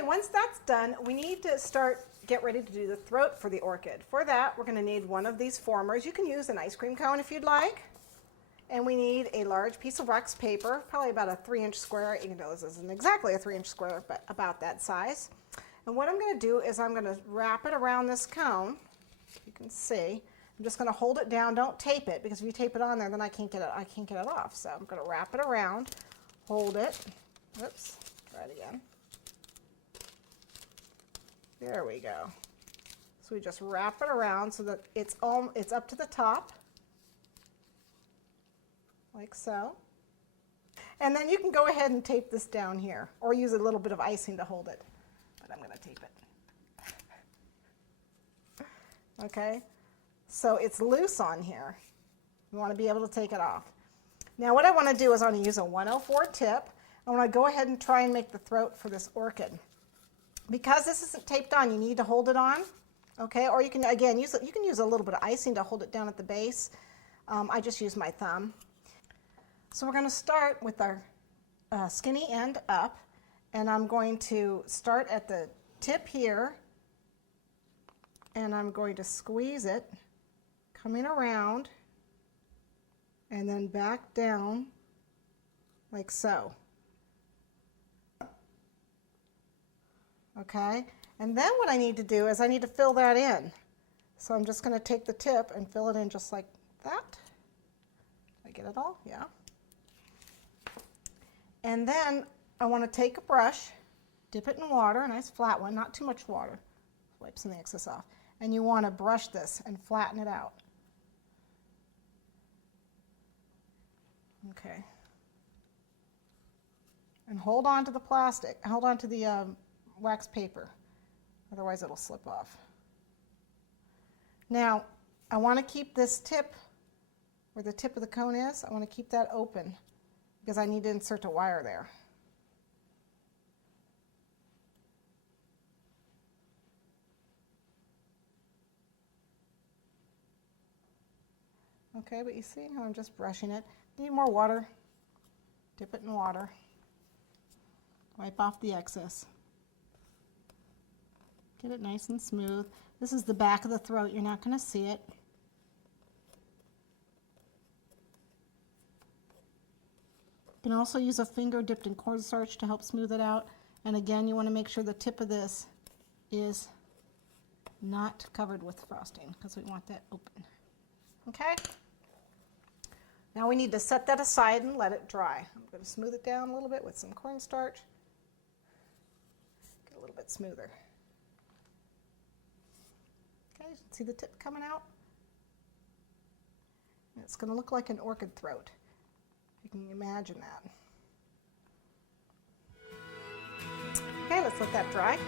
Okay, once that's done, we need to get ready to do the throat for the orchid. For that, we're going to need one of these formers. You can use an ice cream cone if you'd like. And we need a large piece of wax paper, probably about a 3-inch square. You know, this isn't exactly a 3-inch square, but about that size. And what I'm going to do is I'm going to wrap it around this cone. You can see. I'm just going to hold it down. Don't tape it, because if you tape it on there, then I can't get it off. So I'm going to wrap it around, hold it. Oops, try it again. There we go. So we just wrap it around so that it's up to the top, like so. And then you can go ahead and tape this down here, or use a little bit of icing to hold it. But I'm going to tape it. Okay, so it's loose on here. You want to be able to take it off. Now what I want to do is I want to use a 104 tip. I want to go ahead and try and make the throat for this orchid. Because this isn't taped on, you need to hold it on, okay? Or you can, again, use a little bit of icing to hold it down at the base. I just use my thumb. So we're going to start with our skinny end up, and I'm going to start at the tip here, and I'm going to squeeze it, coming around, and then back down like so. Okay, and then what I need to do is I need to fill that in. So I'm just going to take the tip and fill it in just like that. Did I get it all? Yeah. And then I want to take a brush, dip it in water, a nice flat one, not too much water. Wipe some of the excess off. And you want to brush this and flatten it out. Okay. And hold on to the plastic, hold on to the wax paper, otherwise it'll slip off. Now I want to keep this tip, where the tip of the cone is, I want to keep that open because I need to insert a wire there. Okay, but you see how I'm just brushing it. Need more water, dip it in water, wipe off the excess. Get it nice and smooth. This is the back of the throat. You're not going to see it. You can also use a finger dipped in cornstarch to help smooth it out. And again, you want to make sure the tip of this is not covered with frosting, because we want that open. Okay? Now we need to set that aside and let it dry. I'm going to smooth it down a little bit with some cornstarch. Get a little bit smoother. Okay, see the tip coming out? And it's going to look like an orchid throat. You can imagine that. Okay, let's let that dry.